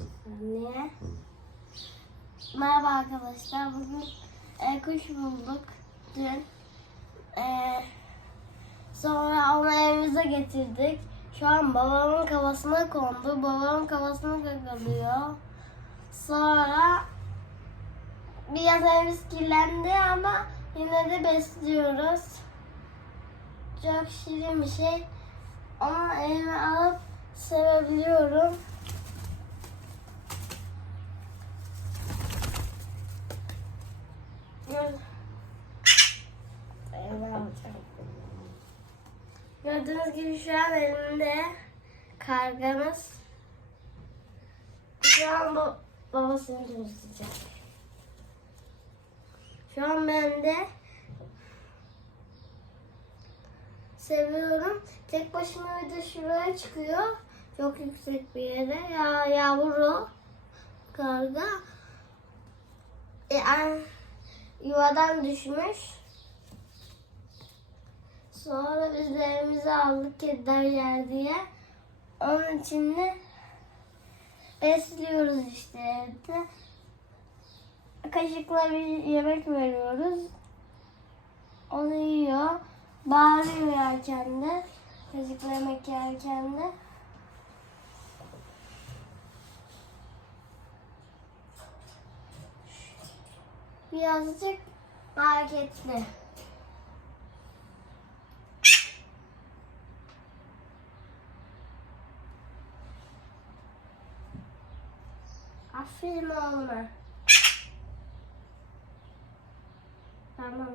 Niye? Merhaba arkadaşlar. Bugün e, kuş bulduk dün. E, sonra onu evimize getirdik. Şu an babamın kafasına kondu. Babamın kafasını gagalıyor. Sonra biraz evimiz kirlendi ama yine de besliyoruz. Çok şirin bir şey. Onu elime alıp sevebiliyorum. Gördüğünüz gibi şu an elimde kargamız. Şu an bu babasını temizleyecek. Şu an ben de seviyorum. Tek başına bir de şuraya çıkıyor. Çok yüksek bir yere. Ya yavru karga. E, an- yuvadan düşmüş. Sonra biz evimize aldık kediler yer diye. Onun için de besliyoruz işte evde. Kaşıkla bir yemek veriyoruz. Onu yiyor. Bağırıyor yerken de. Kaşıkla yemek yerken de. Birazcık hareketli. Aferin oğluma. Tamam.